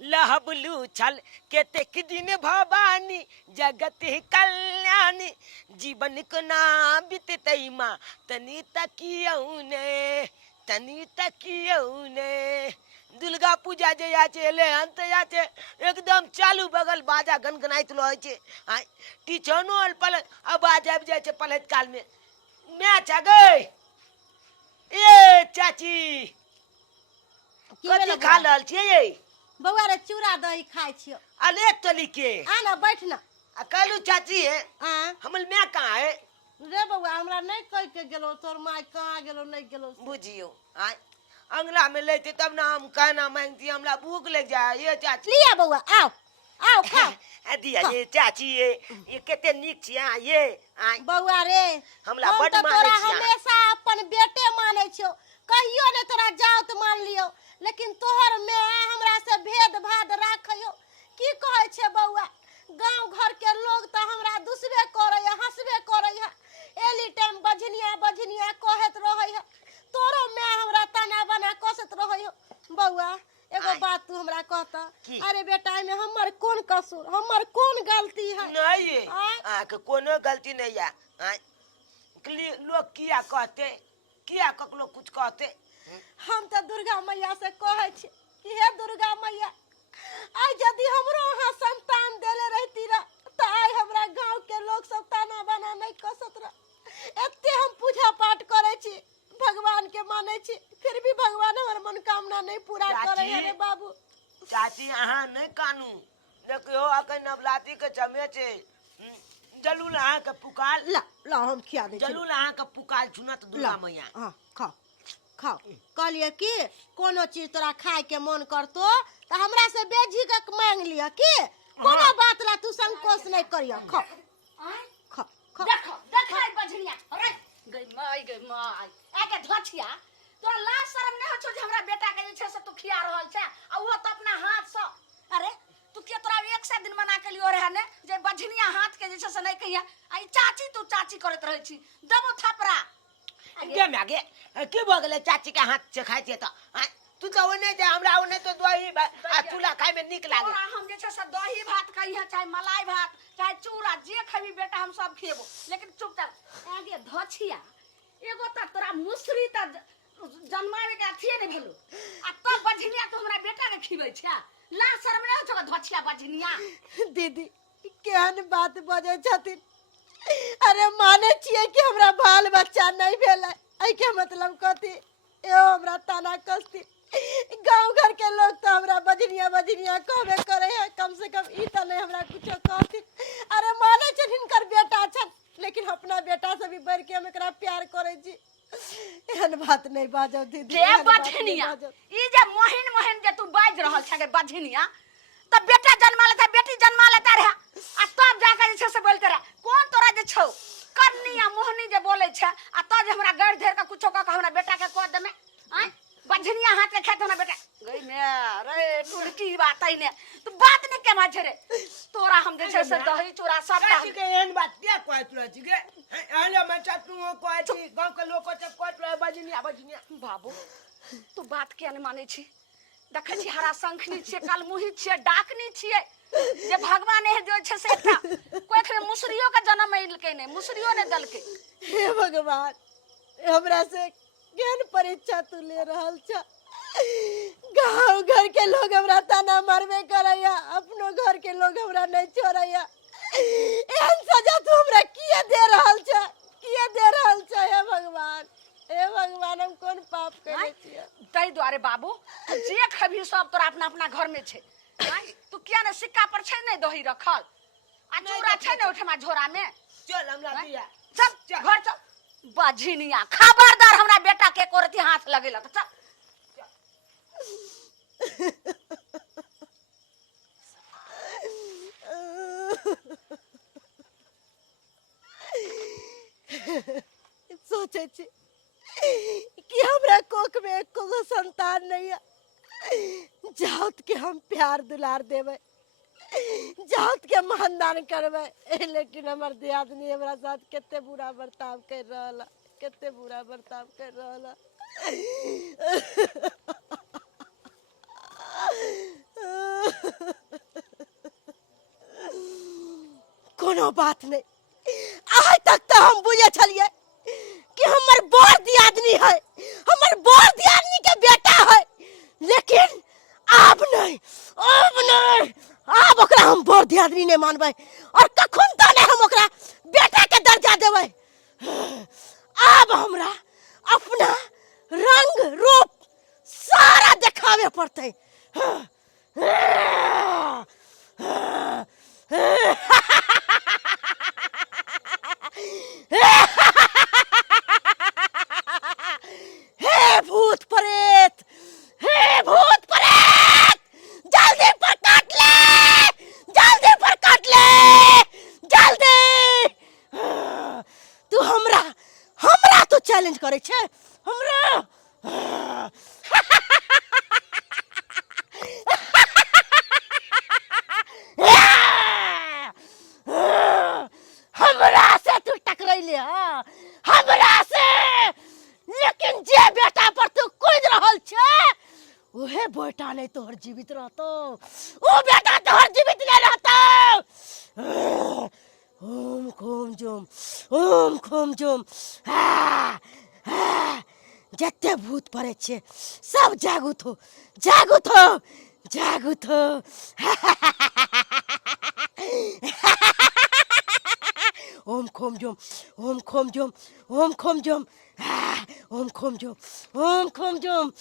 लहबलू छल केतेक दिन भवानी जगत कल्याणी जीवन को ना बीततै माँ तनी तकियौ ने दुर्गा पूजा जे आछे ले अंत आछे एकदम चालू बगल बाजा गनगनाइत रहे छे आ टीचनो पल आवाज आबि जाय छे पलट काल में मैच आ गई ए चाची कथी खा रहल छियै ये बउआ रे चूड़ा दही खाइ छियो अले तली के आ ना बैठ ना आ कहलू चाची है हाँ हमर मैं कहाँ है रे बउआ हमरा नहीं कह के गेलो तोर माय कहाँ गेलो नहीं गेलो बुझियो आय अंगला में लेते तब ना हम खाना मांगती हमरा भूख लग जाए ये चाची लिया बउआ आओ आओ खाओ दिया ये चाची ये केते नीक छिया ये आय बउआ रे हमरा हम बड़ तो माने तोरा छिया हमेशा अपन बेटे माने छियो कहियो ने तोरा जाओ तो मान लियो लेकिन तोहर में हमरा से भेद भाद राखियो की कहै छे बउआ गांव घर के लोग तो हमरा दुसबे करे हंसबे करे एली टाइम बजनिया कहत रहे है तोरो में हमरा तना बना कसत रहे बउआ एगो बात तू हमरा कहता अरे बेटा में हमर कौन कसूर हमर कौन गलती है नहीं के कोनो गलती नहीं है लोग किया कहते किया ककलो कुछ कहते हम तो दुर्गा मैया से कहे छी कि हे दुर्गा मैया आई यदि हमरो यहाँ संतान देले रहती रह तो आई हमरा गांव के लोग सब ताना बाना नहीं कसत रह एते हम पूजा पाठ करे छी भगवान के माने छी फिर भी भगवान हमर मनोकामना नहीं पूरा करे रे बाबू चाची अहाँ नहीं कानू देखियो अखन नवरात्रि के समय छे जलू अहाँ के पुकार ला हम खिया दे जलू अहाँ के पुकार सुनत दुर्गा मैया हां खाओ खाओ कहलिए कि कोनो चीज तोरा खाए के मन करतो तो हमरा से बेझिझक मांग लिया कि कोनो बात ला तू संकोच नहीं करियो खा खा खा देखो बजनिया अरे गई माय आके धछिया तोरा लाज शरम नहीं हो छ हमरा बेटा के जे छै से तू खिया रहल छै आ वो तो अपना हाथ से अरे तू के तोरा एक से दिन मना के लियो रहे ने जे बजनिया हाथ के जे छै से नहीं कहिया आई चाची तू चाची करत रहै छी दबो थपरा आगे में आगे की भ गेले चाची के हाथ से खाइ छै त तू तो ओने जे हमरा ओने तो दही आ चूड़ा खाए में निक लागे तोरा हम जे छै से दही भात कहिया चाहे मलाई भात चाहे चूड़ा जे खबी बेटा हम सब खेबो लेकिन चुपचाप आगे धछिया एगो त तोरा मुसरी त जन्मावे के अथिए नहीं भेलो आ तब बजनिया तो हमरा बेटा के खिबै छै ला शर्म नहीं हो छ धछिया बजनिया दीदी केहन बात बजे छथिन अरे माने छिए कि हमरा बाल बच्चा नहीं भेलै ए के मतलब कथी ए हमरा ताना कसती गांव घर के लोग तो हमरा बजनिया कहबे करे है कम से कम ई त नहीं हमरा कुछो कहती अरे माने छ हिनकर बेटा छ लेकिन अपना बेटा से भी बढ़ के हम एकरा प्यार करे छी एहन बात नहीं बाजो दीदी के बजनिया ई जे मोहिन जे तू बाज रहल छ के बजनिया त बेटा जन्मा लेता बेटी जन्मा लेता रहे आ तब जाके जे छै से बोलते रहे कौन तोरा जे छौ करनिया मोहनी जे बोले छै आ तब हमरा गड़ धेर के कुछो का हमरा बेटा के कह देमे आ बजनिया हाथ के खेत हमरा बेटा गई ने रे टुलकी बात है ने तू बात नहीं के माझे रे तोरा हम जे छै से दही चूड़ा सब चाची के एहन बात क्या कहत रह छी गे आले मैं चाचू कहै छी गांव के लोग सब कहत रह बजनिया बाबू तू बात के न माने छी देखै छी हरा शंखनी छियै कलमुही छियै डाकनी छियै जे भगवान है जो छै से एकटा कोइ थे मुसरियो के जन्म मिलके नहीं मुसरियो ने दलके हे भगवान हमरा से केहन परीक्षा तू ले रहल छ गांव घर के लोग हमरा ताना मारबे करैया अपनो घर के लोग हमरा नहीं छोड़ैया एहन सजा तू हमरा किए दे रहल छ हे भगवान हम कोन पाप करे छियै तै द्वारे बाबू जे खबी सब तोरा अपना अपना घर में छै तू किया ने सिक्का पर छै नहीं दही रखल आ चूड़ा छै ने ओठमा झोरा में चल हमरा दिया चल घर चल बजनिया खबरदार हमरा बेटा के कोरती हाथ लगेला त चल सोचे छी कि हमरा कोख में एको संतान नहीं है जात के हम प्यार दुलार देवे जात के मानदान करवे लेकिन हमर दियादनी हमरा साथ केते बुरा बर्ताव कर रहला कोनो बात नहीं। आज तक तो हम बुझे छलिए कि हमर बड़ दियादनी है, हमर बड़ दियादनी के बेटा है, लेकिन अब नहीं, अब नहीं, अब ओकरा हम बड़ दियादनी नहीं मानबै और कखन तो नहीं हम ओकरा बेटा के दर्जा देबै। अब हमरा अपना रंग रूप सारा दिखावे पड़ते। हे भूत प्रेत, हे भूत प्रेत, जल्दी पर काट ले, जल्दी पर काट ले, जल्दी। तू हमरा हमरा तो चैलेंज करे छे, हमरा। हमरा से तू टकराइले, हां हमरा से, लेकिन जे बेटा पर तू कूद रहल छे ओहे बेटा नहीं तोहर जीवित रहतो, ओ बेटा तोहर जीवित नहीं रहतो। ओम खोम जोम, ओम खोम जोम। जत्ते भूत पड़े छे सब जागृत हो, जागृत हो, जागृत हो। ओम खोम जोम, ओम खोम जोम, ओम खोम जोम, ओम खोम जोम, ओम खोम जोम।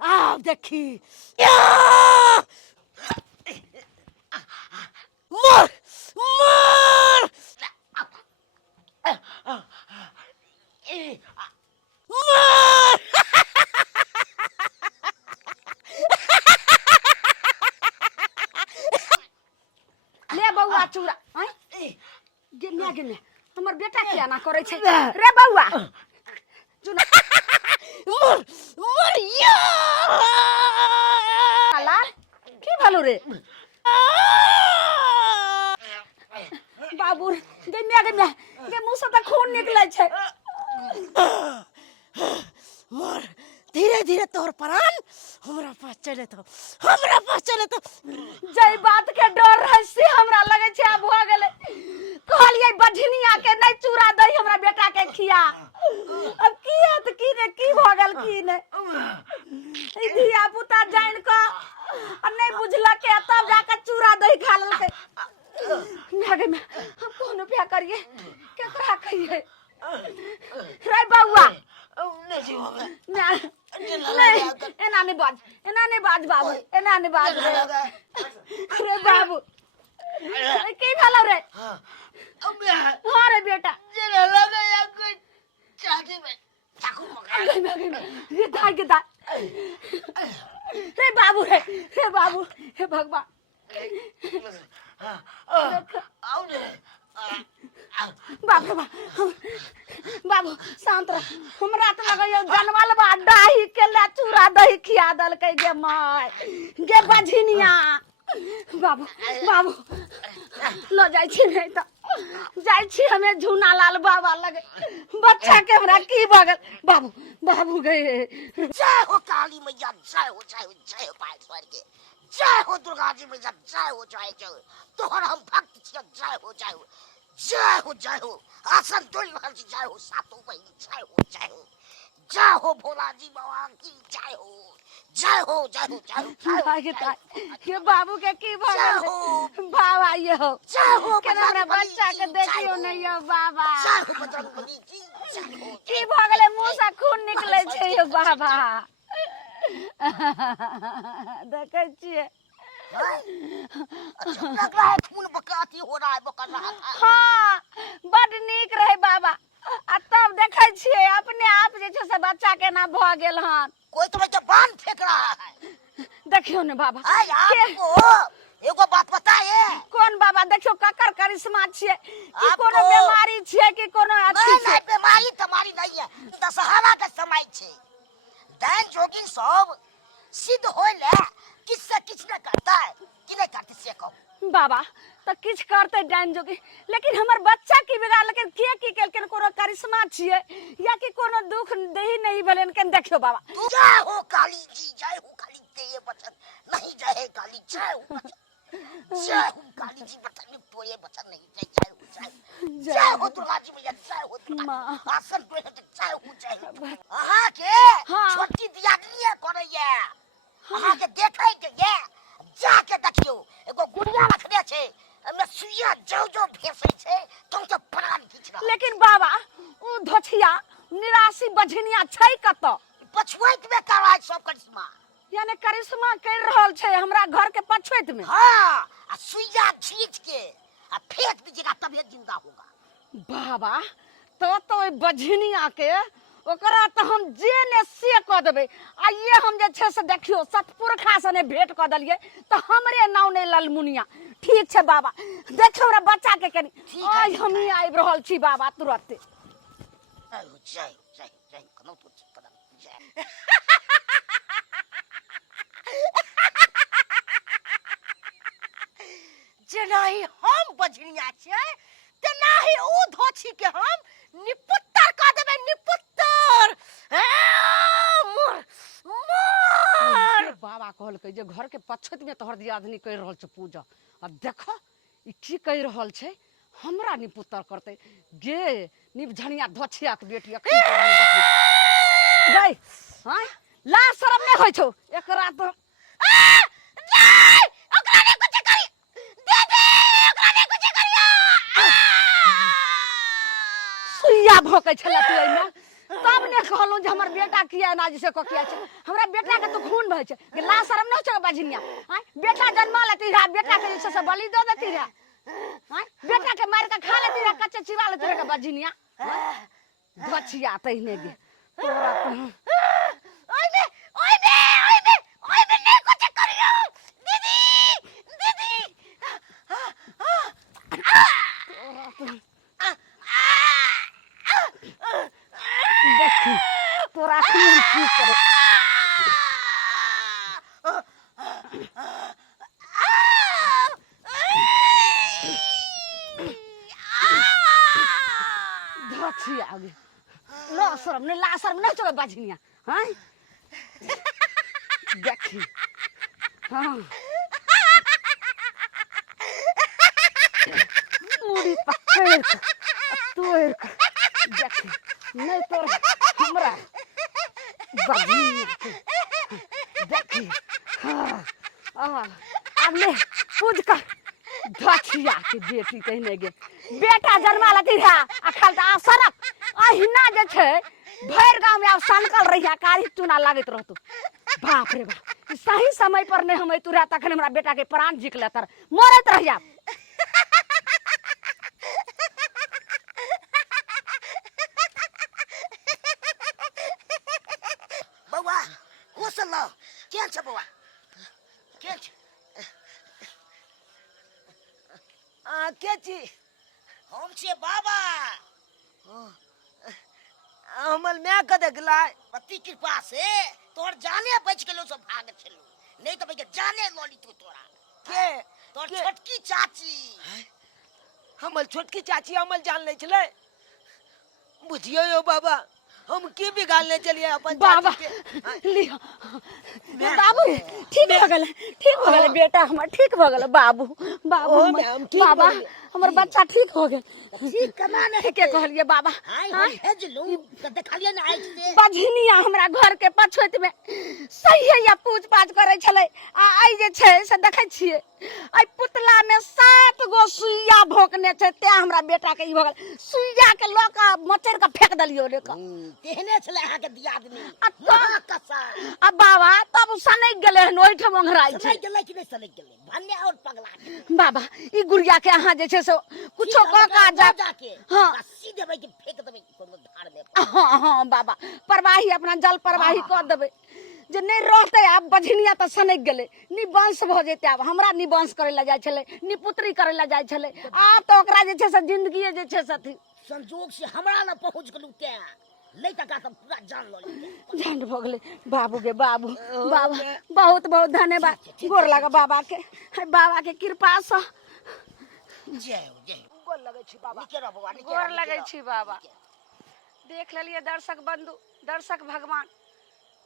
आप देखी मर, मर, मर। ले बउआ चूड़ा, हैं? गिन्या गिन्या, हमर बेटा किया ना करे छे रे बउआ? चूड़ा मर, मर या। लाल की भलो रे बाबू, गिन्या गिन्या के मुंह से त खून निकले छे। मर, धीरे धीरे तोहर प्राण हमरा पास चले तो, हमरा पास चले तो। जय बात के डर रहे से हमरा लगे छे अब हो गेले। कहलिए बझनिया के नहीं चूड़ा दई हमरा बेटा के खिया, अब की हत की ने की भ गेल की ने। ई धिया पुता जान को और नहीं बुझला के तब जाके चूड़ा दही खा लेलके। नागे में हम कोनो पे करिए, केकरा कहिए रे बउआ? एना नहीं बाज, एना नहीं बाज बाबू, एना नहीं बाज रे बाबू। की भलो रे? हाँ रे बेटा, ये दाई के दाई रे बाबू, रे बाबू, हे भगवान। बाप रे बाप, बाबू शांत रह। हमरा त लगैयो जनमल बा डाही के ला चूड़ा दही खिया दलकै गे माय, गे बझनिया। बाबू बाबू लो जाई छी, नहीं त जाई छी हमें झूना लाल बाबा लगे। बच्चा के हमरा की भगल। बाबू बाबू गए। जय हो काली मैया, जय हो, जय हो, जय हो पार्वती के, जय हो दुर्गा जी मैया, जय हो, जय जय। तोहर हम भक्त छियै, जय हो, जय हो, जय हो, जय हो। आसन तोड़ रहल छी, जय हो सातों बहिन, जय हो, जय हो, जय हो भोला जी बाबा की जय हो, जय हो, जय हो, जय हो, जय हो। के बाबू के की भगल बाबा ये हो, जय हो के हमरा बच्चा के देखियो नहीं यो बाबा। जय हो बजरंगबली की जय हो। की भगले मुंह से खून निकले छे यो बाबा। देखे छिए अच्छा लग रहा है खून बकाती हो रहा है, बकर रहा था। हाँ बड नीक रहे बाबा। आ तब देखे छिए अपने आप जे छे से बच्चा के ना भ गेल हन। कोई तुम्हें तो बांध फेंक रहा है। देखियो ने बाबा, हाय आपको एगो बात बताए। कौन बाबा? देखियो ककर करिश्मा छिए कि आपको- कोनो बीमारी छिए कि कोनो अथी नहीं छिए? नहीं बीमारी तमारी नहीं है, दशहरा का समय छे। दैन जोगिन सब सिद्ध होइले किससे किछ न करता है कि नहीं करती से कहो। बाबा तो किछ करते डाइन जोगी, लेकिन हमर बच्चा की बिगाड़, लेकिन के की केलके कोनो करिश्मा छिए या कि कोनो दुख दही नहीं भेलन के देखियो बाबा। जय हो काली जी, जय हो काली ते ये वचन नहीं, जय हे काली, जय हो वचन, जय हो काली जी वचन तोरे बचन नहीं जय हो जय हो दुर्गा जी मैया जय हो दुर्गा माँ। आसन पे जय हो अहाँ के हाँ। छोटकी दियादनी करैया अहाँ के देखै के ये जाके देखियो एगो गुड़िया रखने छै एमे सुइया जो भेसै छै तुम के प्राण खींच रहा लेकिन बाबा उ धोछिया निराशी बझनिया छै कत पछुआइत में कराय सब करिश्मा यानी करिश्मा कर रहल छै हमरा घर के पछुत में। हाँ आ सुइया छींच के आ फेंक दीजिएगा तभी जिंदा होगा। बाबा तो बझनिया के ओकरा तो हम जे ने से क देबे आ ये हम जे छै से देखियो सतपुरखा से ने भेंट क देलिए तो हमरे नाव ने ललमुनिया। ठीक छै बाबा देखियो हमरा बच्चा के कनी आज हम ही आइब रहल छी बाबा तुरंत। जय जय जय कनो तो पता जय जेनाही हम बझनिया छियै तेनाही ऊ धोछी के हम निपुत्तर क देबै निपुत्तर। मोर मोर बाबा कहलकै जे घर के पछुत में तोहर दियादनी कर रहल छै पूजा। अब देखो ई की कह रहल छै हमरा निपुत्तर करते गे निभझनिया धोछिया के बेटी अखनी गई हां ला शरम नहीं होय छौ एकरा तो ओकरा ने कुछ करी दे ओकरा ने कुछ करिया सुइया भोकै छला तू एमे तब ने कहलौ जे हमर बेटा किया ना जिसे को किया छै हमरा बेटा के तो खून भय छै कि ला शरम नहीं छौ बझनिया। हां बेटा जन्मा लेती रहा बेटा के जैसे बलि दे देती रहा। हां बेटा के मार के खा लेती रहा कच्चे चिरा लेती रहा बझनिया धोछिया तहिने गे तोरा ओइमे ने कुछ करियो दीदी दीदी देखी तोरा की करे धोछिया गे ला शरम नहीं छौ बझनिया। हां देखी हाँ मुड़ी पकड़ तोड़ देखी नहीं तो हमरा बझनिया के देखी हाँ अब ले पूज कर धोछिया के बेटी कहने गे बेटा जन्मा लेती रहा अखल आ सरक अहिना जे छै भैर गांव में अब सनकल रहिया कारी चूना लागत रहतो। बाप रे बाप सही समय पर ने हम तुरा तखन हमरा बेटा के प्राण जिक लेतर मरत रहिया। बउआ होसल ल के छ बउआ के छ के छी हम छे बाबा हमर मैं कदे गलाय पति कृपा से तोर जाने बच गेलो सब भाग छलो नहीं तो भई जाने लली तू तोरा के तोर के? छोटकी चाची हमर छोटकी चाची हमर जान ले चले बुझियो यो बाबा हम की बिगाड़ने चलिए अपन बाबा चाची लियो बाबू ठीक हो गेल बेटा हमर ठीक हो गेल बाबू बाबू ओ, हमर- मैम, ठीक बाबा हो गेल। हमर बच्चा ठीक हो गेल ठीक कमा नहीं के कहलिए बाबा हाय हाँ? हाय हेजलू तो देखलिए ना आइ से बझनिया हमरा घर के पछुत में सही या पूछ पाछ करे छले आ आई जे छै से देखै छियै आई पुतला में 7 गो सुइया भोकने छै ते हमरा बेटा के ई भ गेल सुइया के लोक मचर के फेंक दलियो रे तेहने छले अहाँ के दियादनी अच्छा। महाकसा आ बाबा तब सनक गेले हन ओहिठाम ओंघराइ छै सनक गेलै कि नहीं सनक गेलै भन्ने और पगला गेलै बाबा ई गुड़िया के अहाँ जे छै से कुछो क का जाके हाँ। आ सीधे भाई के फेंक देबै कोनो धार में हाँ हाँ बाबा परवाही अपना जल परवाही क देबै जे नहीं रहते आब बझनिया तो सनक गेले निवंश भ जेते आब हमरा निवंश करे ला जाय छले निपुत्री करे ला जाय छले आब तो ओकरा जे छै से जिंदगी जे छै से अथी संजोग से हमरा ना पहुंच गेलू ते ले तका त पूरा जान ल ली झंड भ गेले बाबू के बाबू बाबा बहुत बहुत धन्यवाद गोर लगा बाबा के हाय बाबा के कृपा से जय हो जय हो गोर लगै छी बाबा निके रह बाबा निके गोर लगै छी बाबा देख लेलिए दर्शक बंधु दर्शक भगवान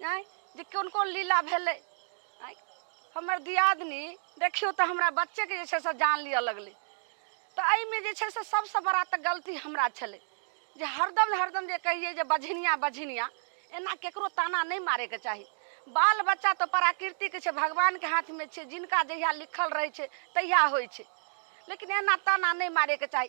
आय जे कोन कोन लीला भेले आय हमर दियादनी देखियो तो हमरा बच्चे के जे छै से जान लिया लगले एहिमे जे छै से सबसँ बड़ा तऽ गलती हमरा छलै जे हरदम जे कहिए जे बझनिया बझनिया एना केकरो ताना नहीं मारे के चाही। बाल बच्चा तो प्राकृतिक छै, भगवान के हाथ में छै, जिनका जहिया लिखल रहे छै तहिया होइ छै, लेकिन एना ताना नहीं मारे के चाही।